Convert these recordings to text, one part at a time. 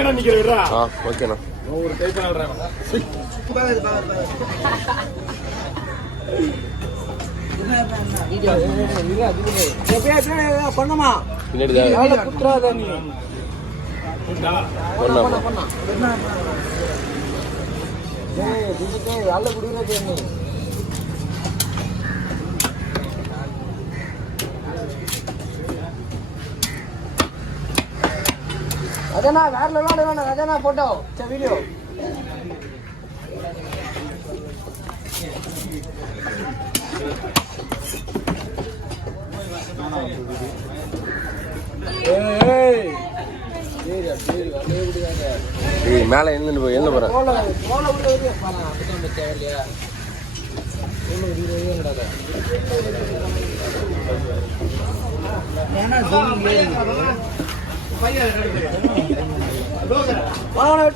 என்ன நிக்கிறா? ஓகேண்ணா. ஒரு டைப் ஆடுறேன். பண்ணமா பின்னாடி குத்துறாத நீ. வேலை குடுக்குறது நீ. அதானா வேற விளாட வேணாம். அதானா போட்டோ வீடியோ. மேல என்ன போறேன்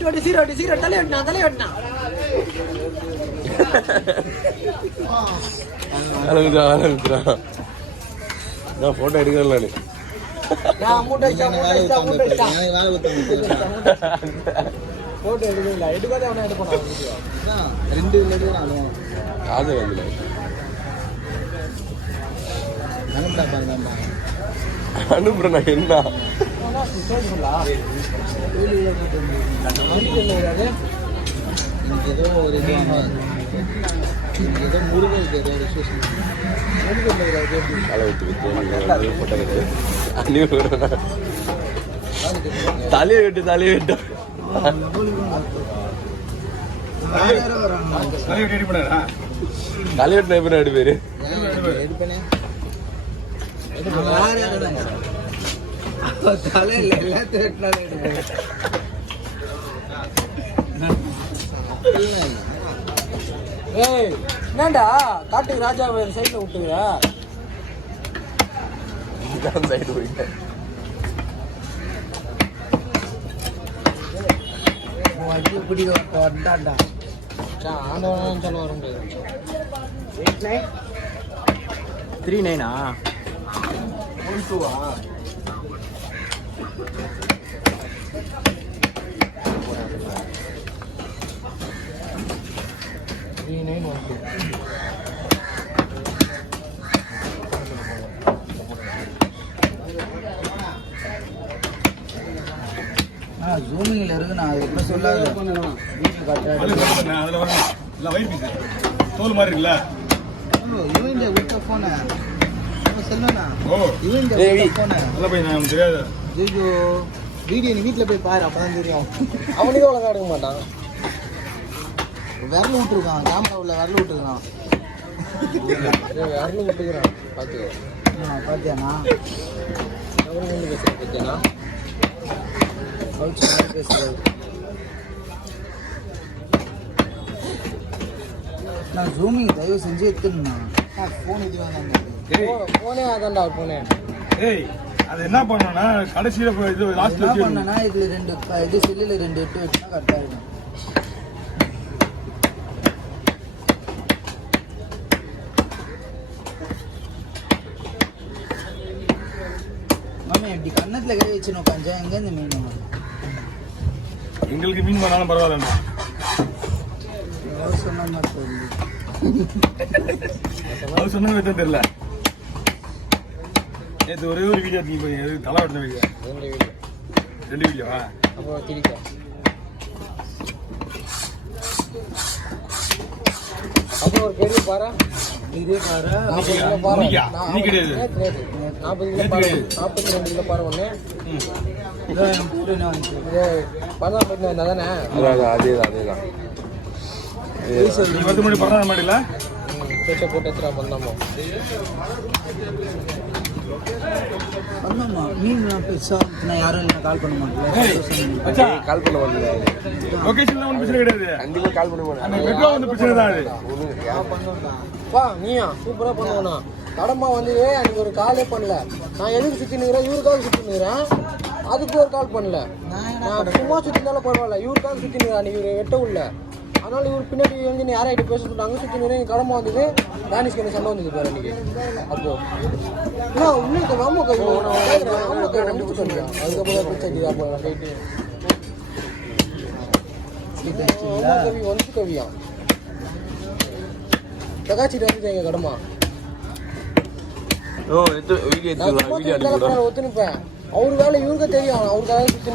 வெட்டி சீரோ தலை வெட்டினா போட்டோ எடுக்கல போட்டோ எடுக்கல எடுக்காத அவனை எடுப்பான். காது வந்து அனுப்புறேன் நான் என்ன ஏதோ ஒரு ஏதோ முருகனுக்கு ஏதோ விசேஷம் தலையை விட்டு தலைவெட்டு எப்படி எடுப்பேரு தலையில எல்லாத்தையும் என்னடா காட்டுக்கு ராஜா சைட்ல விட்டுக்கிற சைடு போயிட்ட பிடி வந்தாண்டா ஆண்டவன் சொல்ல வர முடியாது. 39 12 ஜூமிங்ல இருக்கு. நான் அது என்ன சொல்லாத தோல் மாதிரி இருக்குல்ல இவன் விட்ட போன செல்லனா தெரியாது. ஐயோ வீடியோ நீ வீட்டில் போய் பாரு, அப்பதான் தெரியும். அவனுக்கே ஒழுங்கா எடுக்க மாட்டான். விரல் விட்டுருக்கான், கேமராவில் விரல் விட்டுருக்கான். விரல் விட்டுக்கிறான் பார்த்துக்கோ. பார்த்தியாண்ணா பார்த்தியாண்ணா பேசுறது. நான் ஜூமிங் தயவு செஞ்சு எடுத்துருந்தா ஃபோன் இது ஃபோனே அதான்டா ஃபோனே. ஏய் அது என்ன பண்ணனா கடைசியில இது லாஸ்ட்ல என்ன பண்ணனா இதுல ரெண்டு இது செல்லுல 2 8 வச்சா கரெக்டா இருக்கும். மாமே இப்படி கண்ணத்துல கை வச்சு உட்காந்தா எங்க இருந்து மீன் வரும்? எங்களுக்கு மீன் வராலும் பரவாயில்ல. சொன்ன மாதிரி அது சொன்ன மாதிரி தெரியல. நேற்று ஒரே ஒரு வீடியோ எடுத்து தலை வெட்டின வீடியோ. 2 வீடியோவா? அப்போ திரிக்கா அப்போ ஒரு பெரிய பாரா இதே பாரா இன்னைக்கு கிடையாது. 40 கிலோ பாரு, 42 கிலோ பாரு ஒன்று. பண்ணலாம் போயிட்டு வந்தா தானே? அதேதான் நீ வந்து முன்னாடி பண்ண மாட்டீங்களா? பேச்சை போட்டு எத்தனை பண்ணாமா பண்ணாமா மீன் பெருசா நான் யாரும் இல்லை கால் பண்ண மாட்டேன். கால் பண்ண மாட்டேன். லொகேஷன்ல ஒன்றும் பிரச்சனை கிடையாது. கண்டிப்பா கால் பண்ண மாட்டேன். அந்த மெட்ரோ வந்து பிரச்சனை தான் அது. வா நீயா சூப்பராக பண்ணுவேண்ணா. கடமா வந்து எனக்கு ஒரு காலே பண்ணல. நான் எதுக்கு சுற்றினுக்கிறேன், இவருக்காக சுற்றினுக்கிறேன். அதுக்கு ஒரு கால் பண்ணல. நான் சும்மா சுற்றினாலும் பரவாயில்ல, இவருக்காக சுற்றினுக்கிறேன். அன்றைக்கி இவர் வெட்ட உள்ள அதனால இவர் பின்னாடி வந்து நீ யாராயிட்ட பேச சொல்லிட்டு அங்கே சுற்றினுக்கிறேன். எங்கள் கடமா வந்தது டானிஷ்க்கு எனக்கு சண்டை வந்தது பாரு அன்றைக்கி. அப்போ நான் இன்னும் ஆமாக்கா ஆமாக்கா கண்டுபிடிச்சு சொல்லியா அதுக்கப்புறம் தான் பிரச்சனை அப்போ போயிட்டு அம்மா கவி வந்து கவியா பிரகாஷிட்டு வந்து எங்க கடமா ஓ இது வீடியோ எடுத்துக்கலாம் வீடியோ எடுத்துக்கலாம் ஒத்துனுப்பேன் அவரு வேலை இவருக்கு தெரியும் அவருக்காக சுத்தி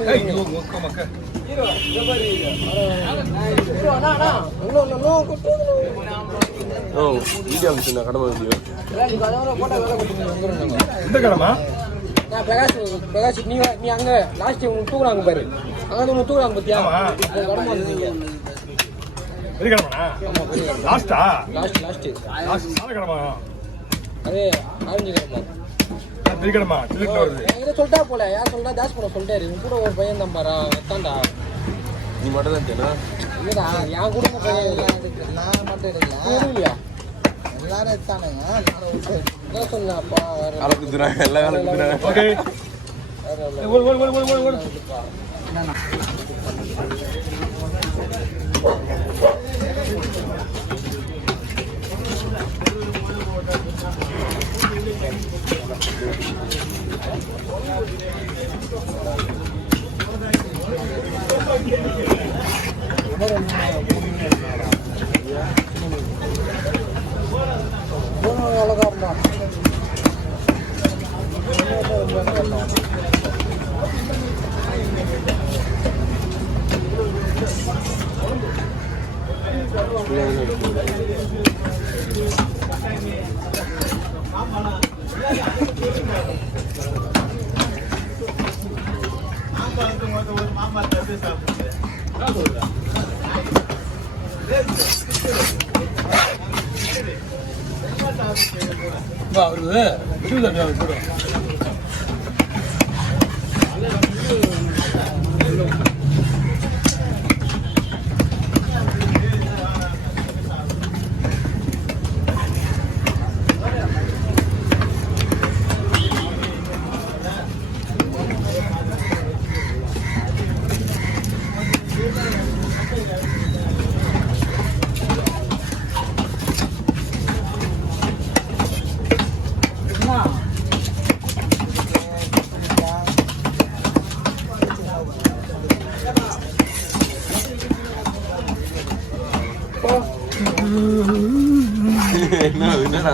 ஓ வீடியோ அனுப்பிச்சுண்ணா கடமை வீடியோ இந்த கடமா நான் பிரகாஷ் நீ அங்க லாஸ்ட் உனக்கு தூக்குறாங்க பாரு அங்க வந்து உனக்கு தூக்குறாங்க பத்தியா கடமை வந்தீங்க பெரிய கடமாண்ணா லாஸ்டா லாஸ்ட் சால கடமா அதே ஆரஞ்சு கடமை பெரிய கடமா சிலிக்கில் வருது என்கிட்ட சொல்லிட்டா போல யார் சொல்லிட்டா தாஸ் பண்ண சொல்லிட்டாரு இவன் கூட ஒரு பையன் தான் பாரா வத்தாண்டா நீ மட்டும் தான் தேனா இல்லடா என் குடும்ப பையன் நான் மட்டும் இல்லையா எல்லாரும் எடுத்தானுங்க என்ன சொன்னாப்பா வேலை குத்துறாங்க எல்லா வேலை குத்துறாங்க ஓகே ஓடு அழகா இருந்தான் அவருக்கு விட்டு என்னடா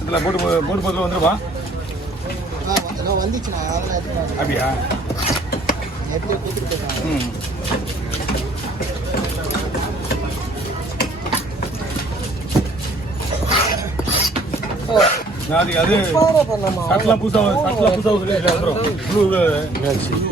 இதில் போட்டு வந்துருப்பா வந்துச்சுண்ணா அப்படியா எப்படி கூட்டிட்டு ம் அது பண்ணாமா சட்டெல்லாம் புதுசாக சொல்லி வந்துடும்